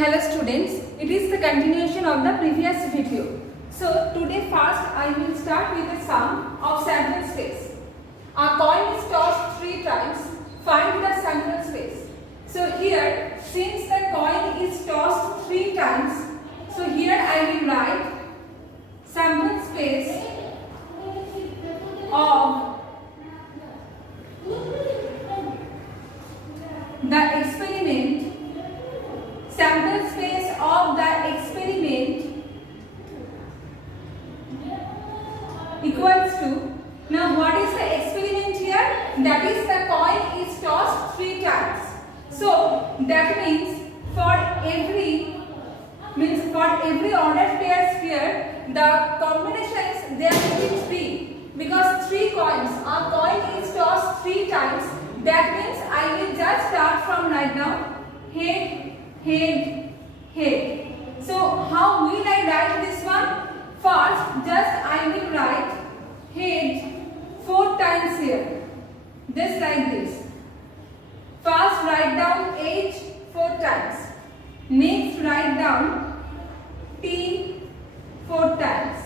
Hello students, it is the continuation of the previous video. So today first I will start with the sum of sample space. A coin is tossed 3 times, find the sample space. So here, since the coin is tossed 3 times, so here I will write sample space of the experiment. Sample space of the experiment equals to, now what is the experiment here? That is the coin is tossed 3 times. So that means for every ordered pairs here, the combinations there will be 3, because 3 coins, a coin is tossed 3 times. That means I will just start from right now, head, head, head. So how will I write this one? First, just I will write head 4 times here, just like this. First write down H 4 times. Next write down T 4 times.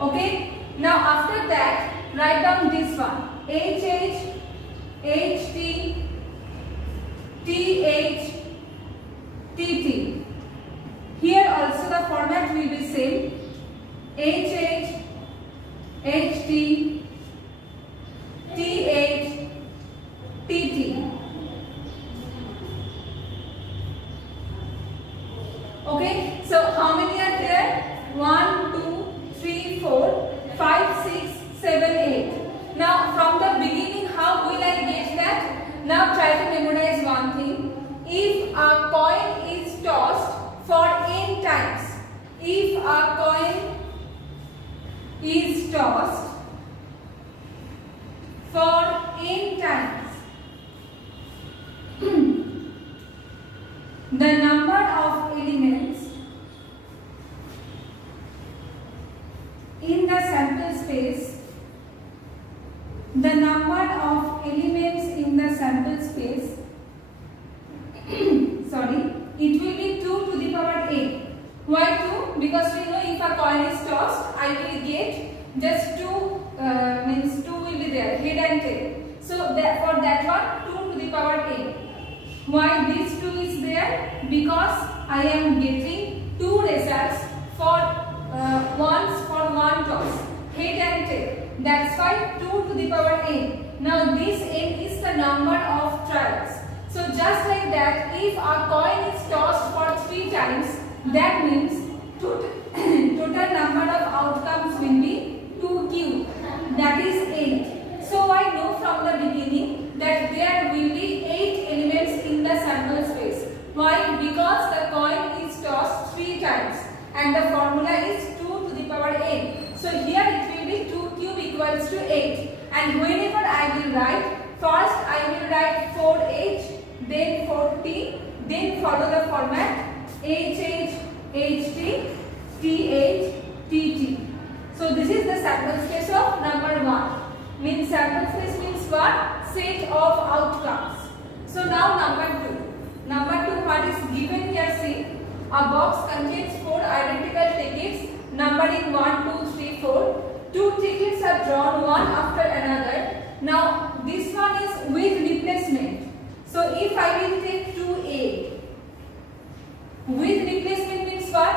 Okay. Now after that write down this one. HH, HT, TH, TT. Here also the format will be same. HH, HT, TH, TT. Okay, so how many are there? 1, 2, 3, 4, 5, 6, 7, 8. Now from the beginning, how will I get that? Now try to memorize one thing. If a coin is tossed for n times, if a coin is tossed for n times, the number of elements in the sample space, the number of elements in the sample space, sorry, it will be 2 to the power 8. Why 2? Because we know if a coin is tossed, I will get just 2, means 2 will be there, head and tail. So that for that one, 2 to the power 8. Why this 2 is there? Because I am getting 2 results for once for one toss, head and tail. That's why 2 to the power n. Now this n is the number of trials. So just like that, if a coin is tossed for 3 times, that means total number of outcomes will be 2q. That is 8. So I know from the beginning that there will be 8 elements in the sample space. Why? Because the coin is tossed 3 times and the formula is 2 to the power n. So here it will be 2 cube equals to 8. And whenever I will write, first I will write 4h, then 4t, then follow the format hh, ht, th, tt. So this is the sample space of number 1. Means sample space means what? Set of outcomes. So now number 2. Number 2, what is given here? See, a box contains 4 identical tickets numbering 1, 2, 3, 4. 2 tickets are drawn one after another. Now this one is with replacement. So if I will take 2A, with replacement means what?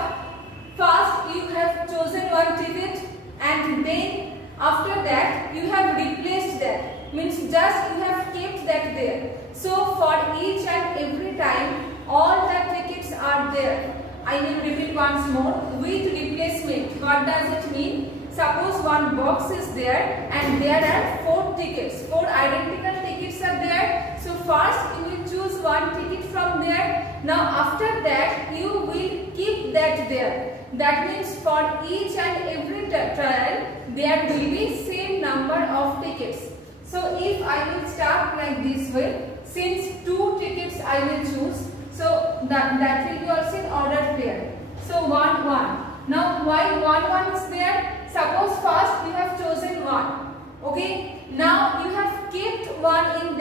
First you have chosen one ticket and then after that you have replaced that. Means just you have kept that there. So for each and every time all the tickets are there. I will repeat once more, with replacement. What does it mean? Suppose one box is there and there are 4 tickets. 4 identical tickets are there. So first you will choose one ticket from there. Now after that you will keep that there. That means for each and every trial there will be same number of tickets. So if I will start like this way, since 2 tickets I will choose, so that will be also in ordered pair. So 1, 1. Now why 1, 1 is there? Suppose first you have chosen 1. Okay. Now you have kept 1 in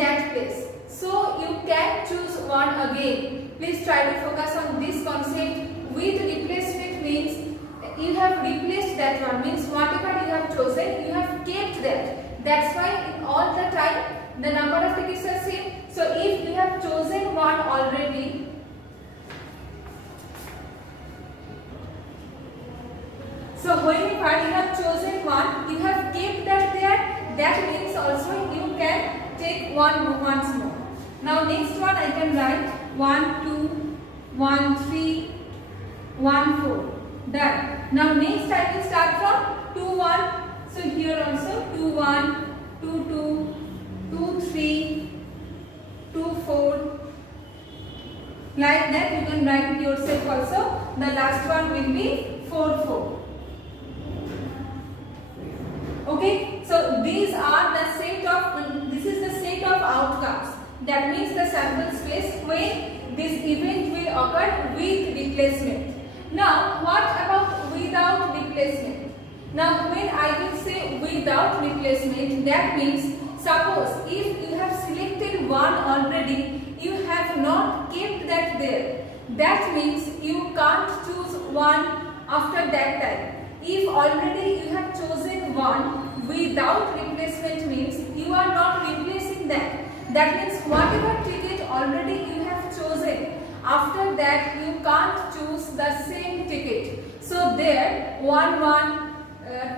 can choose one again. Please try to focus on this concept. With replacement means you have replaced that one, means whatever you have chosen, you have kept that. That's why in all the time the number of tickets are same. So if you have chosen one already, so whenever you have chosen one, you have kept that there. That means also you can take one once more. Now next one I can write 1 2 1 3 1 4. Done. Now next I will start from 2 1. So here also 2 1 2 2 2 3 2 4. Like that you can write it yourself also. The last one will be 4 4. Okay, so these are the set of, this is the set of outcomes. That means the sample space when this event will occur with replacement. Now what about without replacement? Now when I will say without replacement, that means suppose if you have selected one already, you have not kept that there. That means you can't choose one after that time. If already you have chosen one without replacement means you are not replacing that. That means whatever ticket already you have chosen, after that you can't choose the same ticket. So there 1 1,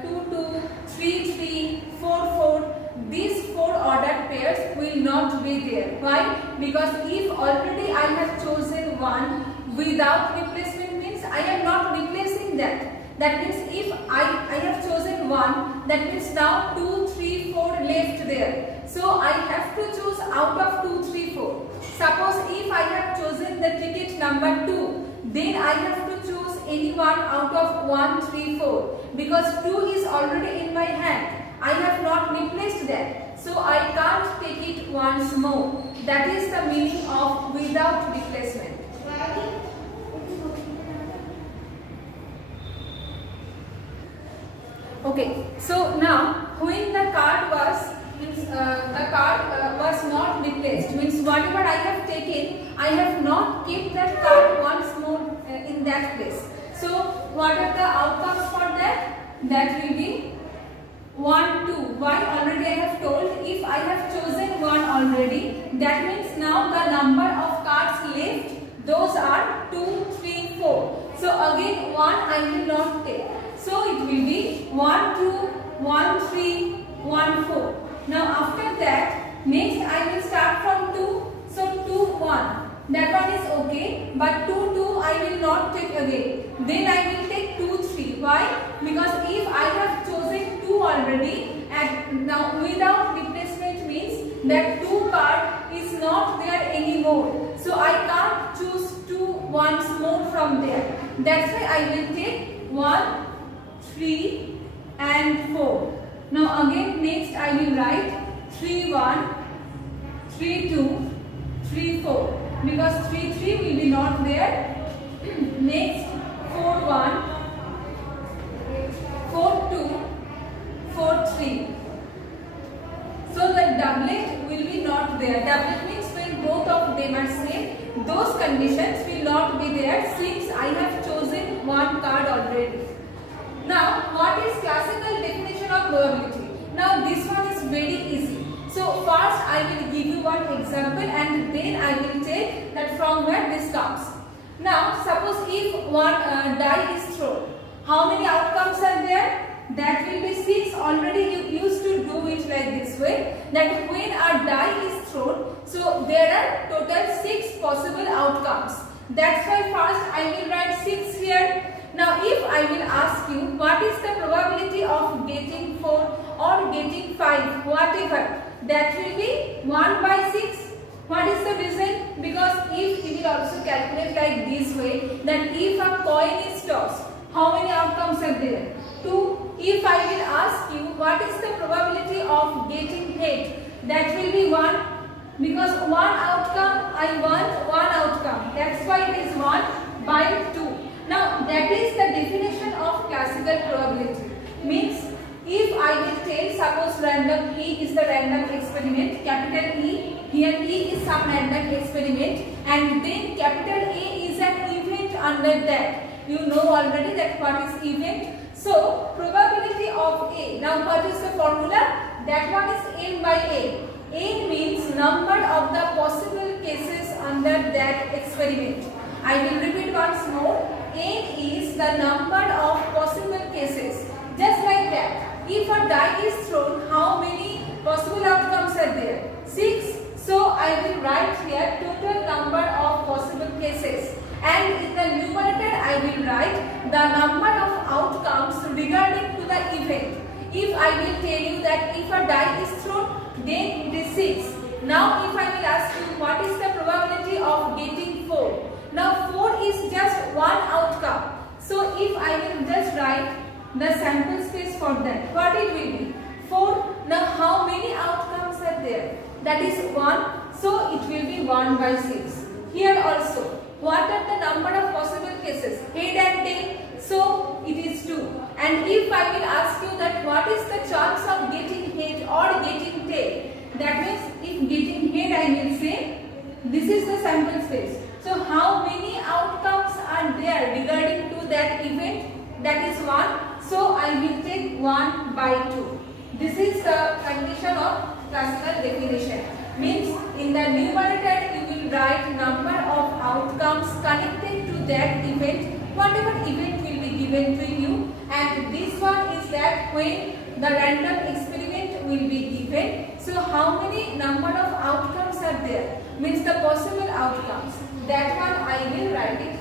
2 2, 3 3, 4 4, these 4 ordered pairs will not be there. Why? Because if already I have chosen one without replacement means I am not replacing that. That means if I have chosen one, that means now 2, 3, 4 left there. So I have to choose out of 2, 3, 4. Suppose if I have chosen the ticket number 2, then I have to choose any one out of 1, 3, 4. Because 2 is already in my hand. I have not replaced that. So I can't take it once more. That is the meaning of without replacement. Okay, so now when the card was not replaced, means whatever I have taken, I have not kept that card once more in that place. So what are the outcomes for that? That will be 1 2. Why? Already I have told, if I have chosen one already, that means now the number of cards left, those are 2 3 4. So again 1 I will not take. So it will be 1 2 1 3 1 4. Now after that, next I will start from 2. So 2 1. That one is okay, but 2 2 I will not take again. Then I will take 2 3. Why? Because if I have chosen 2 already, and now without replacement means that 2 card is not there anymore. So I can't choose 2 once more from there. That's why I will take 1 3 and 4. Now again next I will write 3 1 3 2 3 4, because 3 3 will be not there. Next 4 1 4 2 4 3. So the doublet will be not there. Doublet means when both of them are same, those conditions will not be there since I have chosen one card already. Now, what is classical definition of probability? Now, this one is very easy. So, first I will give you one example and then I will tell that from where this comes. Now, suppose if one die is thrown, how many outcomes are there? That will be 6. Already you used to do it like this way. That when a die is thrown, so there are total 6 possible outcomes. That's why first I will write 6 here. Now if I will ask you what is the probability of getting 4 or getting 5, whatever, that will be 1 by 6. What is the reason? Because if you will also calculate like this way, that if a coin is tossed, how many outcomes are there? 2. If I will ask you what is the probability of getting head, that will be 1. Because one outcome, I want one outcome. That's why it is 1 by 2. Now that is the definition of classical probability. Means if I will tell, suppose random E is the random experiment, capital E, here E is some random experiment, and then capital A is an event under that. You know already that what is event. So probability of A. Now what is the formula? That one is n by A. N means number of the possible cases under that experiment. I will repeat once more. N is the number of possible cases. Just like that. If a die is thrown, how many possible outcomes are there? 6. So I will write here total number of possible cases. And in the numerator I will write the number of outcomes regarding to the event. If I will tell you that if a die is thrown, then it is 6. Now if I will ask you what is the probability of getting 4. Now 4 is just one outcome. So if I will just write the sample space for that, what it will be? 4. Now how many outcomes are there? That is 1. So it will be 1 by 6. Here also, what are the number of possible cases? Head and tail. So it is 2. And if I will ask you that what is the chance of getting head or getting tail? That means if getting head I will say this is the sample space. So how many outcomes are there regarding to that event? That is 1. So I will take 1 by 2. This is the condition of classical definition. Means in the numerator you will write number of outcomes connected to that event, whatever event will be given to you, and this one is that when the random experiment will be given. So how many number of outcomes are there? Means the possible outcomes. That one I will write it